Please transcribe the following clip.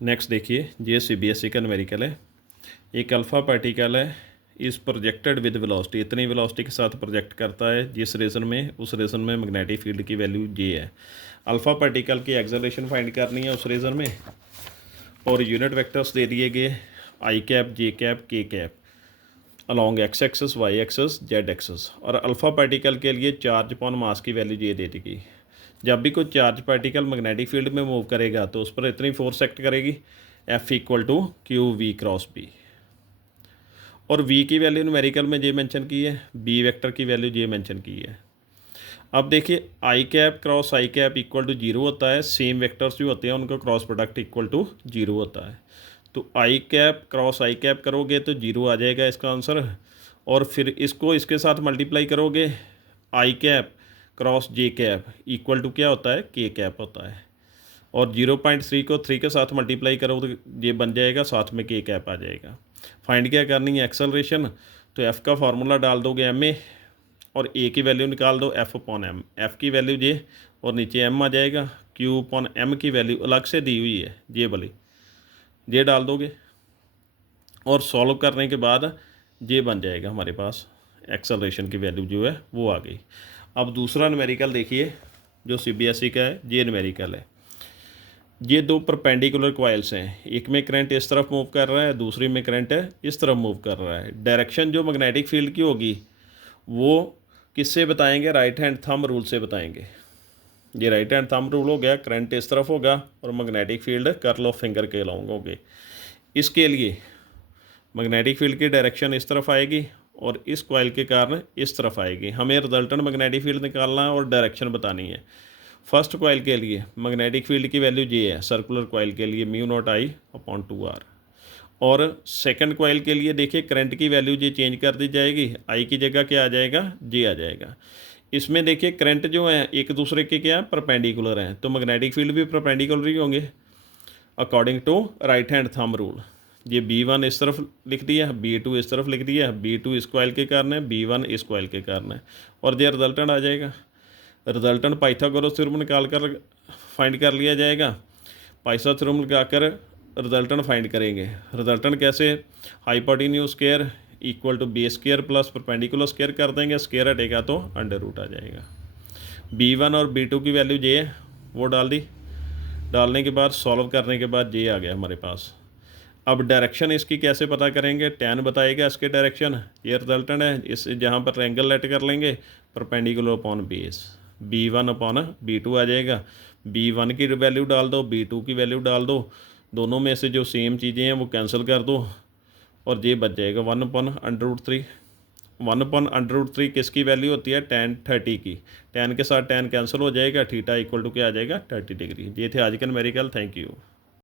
Next देखिए, ये CBSE का न्यूमेरिकल है। एक अल्फ़ा पार्टिकल है, इस प्रोजेक्टेड विद वेलोसिटी, इतनी वेलोसिटी के साथ प्रोजेक्ट करता है जिस रीजन में, उस रीजन में मैग्नेटिक फील्ड की वैल्यू ये है। अल्फ़ा पार्टिकल की एक्सेलरेशन फाइंड करनी है उस रीजन में, और यूनिट वेक्टर्स दे दिए गए I cap, J cap, K cap along X axes, Y axes, Z axes. और अल्फ़ा पार्टिकल के लिए चार्ज अपॉन मास की वैल्यू ये दे दी गई। जब भी कोई चार्ज पार्टिकल मैग्नेटिक फील्ड में मूव करेगा तो उस पर इतनी फोर्स एक्ट करेगी, F equal to Q V cross B. और वी की वैल्यू न्यूमेरिकल में ये मेंशन की है, बी वेक्टर की वैल्यू ये मेंशन की है। अब देखिए, I cap cross I cap equal to zero होता है, सेम वेक्टर्स जो होते हैं उनका cross product equal to zero होता है। तो आई कैप क्रॉस आई कैप करोगे तो जीरो आ जाएगा इसका आंसर, और फिर इसको इसके साथ मल्टीप्लाई करोगे, I cap cross J cap equal to क्या होता है, के कैप होता है। और 0.3 को 3 के साथ मल्टीप्लाई करो तो ये बन जाएगा, साथ में के कैप आ जाएगा। फाइंड क्या करनी है, एक्सेलरेशन। तो एफ़ का फार्मूला डाल दोगे एम ए, और ए की वैल्यू निकाल दो एफ़ अपॉन एम। एफ़ की वैल्यू जे, और नीचे एम आ जाएगा। क्यू अपॉन एम की वैल्यू अलग से दी हुई है ये वाली, ये डाल दोगे और सॉल्व करने के बाद ये बन जाएगा हमारे पास, एक्सेलरेशन की वैल्यू जो है वो आ गई। अब दूसरा न्यूमेरिकल देखिए जो सीबीएसई का है, ये न्यूमेरिकल है। ये दो परपेंडिकुलर कॉइल्स हैं, एक में करंट इस तरफ मूव कर रहा है, दूसरी में करंट इस तरफ मूव कर रहा है। डायरेक्शन जो मैग्नेटिक फील्ड की होगी वो किससे बताएंगे, राइट हैंड थंब रूल से बताएंगे। ये राइट हैंड थंब रूल हो गया, करंट इस तरफ होगा और magnetic field curl of finger के अलोंग होंगे। इसके लिए मैग्नेटिक फील्ड की डायरेक्शन इस तरफ आएगी और इस कॉइल के कारण इस तरफ आएगी। हमें रिजल्टेंट मैग्नेटिक फील्ड निकालना है और डायरेक्शन बतानी है। फर्स्ट कॉइल के लिए मैग्नेटिक फील्ड की वैल्यू ये है, सर्कुलर कॉइल के लिए mu not I upon 2r। और सेकंड कॉइल के लिए देखिए करंट की वैल्यू ये चेंज कर दी जाएगी, आई की जगह क्या आ जाएगा, जे आ जाएगा। इसमें देखिए करंट जो है एक दूसरे के क्या परपेंडिकुलर हैं, तो मैग्नेटिक फील्ड भी परपेंडिकुलर ही होंगे according to right hand thumb rule. ये B1 इस तरफ लिख दिया, B2 इस तरफ लिख दिया, B2 इस कॉइल के कारण है, B1 इस कॉइल के कारण है, और ये रिजल्टेंट आ जाएगा। रिजल्टेंट पाइथागोरस थ्योरम निकाल कर फाइंड कर लिया जाएगा। पाइथागोरस थ्योरम लगा कर रिजल्टेंट फाइंड करेंगे। रिजल्टेंट कैसे, hypotenuse square equal to B square plus perpendicular square कर देंगे, स्क्वायर हटेगा तो अंडर रूट आ जाएगा। B1 और B2 की वैल्यू ये है, वो डाल दी। डालने के बाद सॉल्व करने के बाद ये आ गया हमारे पास। अब डायरेक्शन इसकी कैसे पता करेंगे, टैन बताएगा इसके डायरेक्शन, ये रिजल्टेंट है। इस जहाँ पर एंगल लेट कर लेंगे perpendicular upon base, B1 upon B2 आ जाएगा। B1 की वैल्यू डाल दो, B2 की वैल्यू डाल दो, दोनों में से जो सेम चीज़ें हैं वो कैंसिल कर दो और ये बच जाएगा 1/√3। 1/√3 किसकी वैल्यू होती है, tan 30 की। tan के साथ tan कैंसिल हो जाएगा, थीटा इक्वल टू क्या आ जाएगा, 30 डिग्री। ये थे आज के न्यूमेरिकल। Thank you.